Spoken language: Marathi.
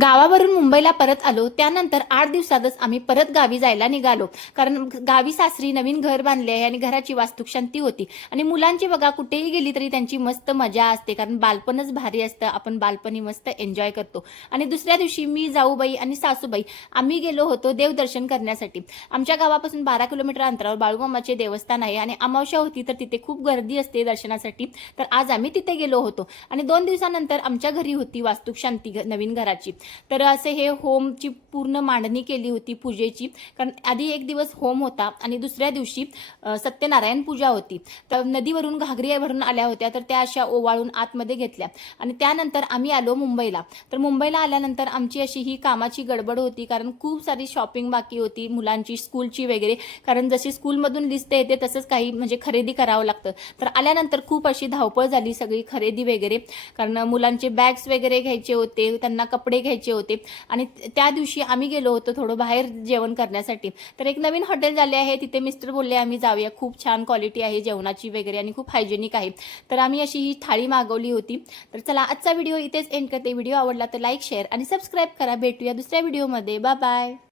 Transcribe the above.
गावावरून मुंबईला परत आलो त्यानंतर 8 दिवसातच आम्ही परत गावी जायला निघालो. कारण गावी सासरी नवीन घर बांधले आहे आणि घराची वास्तुशांती होती आणि मुलांची बघा कुठेही गेली तरी त्यांची मस्त मजा असते, कारण बालपणच भारी असतं. आपण बालपणी मस्त एन्जॉय करतो. आणि दुसऱ्या दिवशी मी, जाऊबाई आणि सासूबाई आम्ही गेलो होतो देवदर्शन करण्यासाठी. आमच्या गावापासून 12 किलोमीटर अंतरावर बाळूमामाचे देवस्थान आहे आणि अमावस्या होती तर तिथे खूप गर्दी असते दर्शनासाठी. तर आज आम्ही तिथे गेलो होतो आणि 2 दिवसानंतर आमच्या घरी होती वास्तुशांती नवीन घराची. तर असे हे होमची पूर्ण मांडणी केली होती पूजेची. कारण आधी एक दिवस होम होता आणि दुसऱ्या दिवशी सत्यनारायण पूजा होती. तर नदीवरून घागरी भरून आल्या होत्या, तर त्या अशा ओवाळून आतमध्ये घेतल्या आणि त्यानंतर आम्ही आलो मुंबईला. तर मुंबईला आल्यानंतर आमची अशी ही कामाची गडबड होती, कारण खूप सारी शॉपिंग बाकी होती मुलांची, स्कूलची वगैरे. कारण जशी स्कूलमधून लिस्ट येते तसंच काही म्हणजे खरेदी करावं लागतं. तर आल्यानंतर खूप अशी धावपळ झाली सगळी खरेदी वगैरे, कारण मुलांचे बॅग्स वगैरे घ्यायचे होते, त्यांना कपडे घ्यायचे होते. आणि त्या दिवशी आम्ही गेलो होतो थोडं बाहेर जेवण करण्यासाठी. तर एक नवीन हॉटेल झाले आहे तिथे. मिस्टर बोलले आम्ही जाऊया, खूप छान क्वालिटी आहे जेवणाची वगैरे आणि खूप हायजेनिक आहे. तर आम्ही अशी ही थाळी मागवली होती. तर चला आजचा व्हिडिओ इथेच एंड करते. व्हिडिओ आवडला तर लाईक, शेअर आणि सबस्क्राईब करा. भेटूया दुसऱ्या व्हिडिओमध्ये. Bye bye.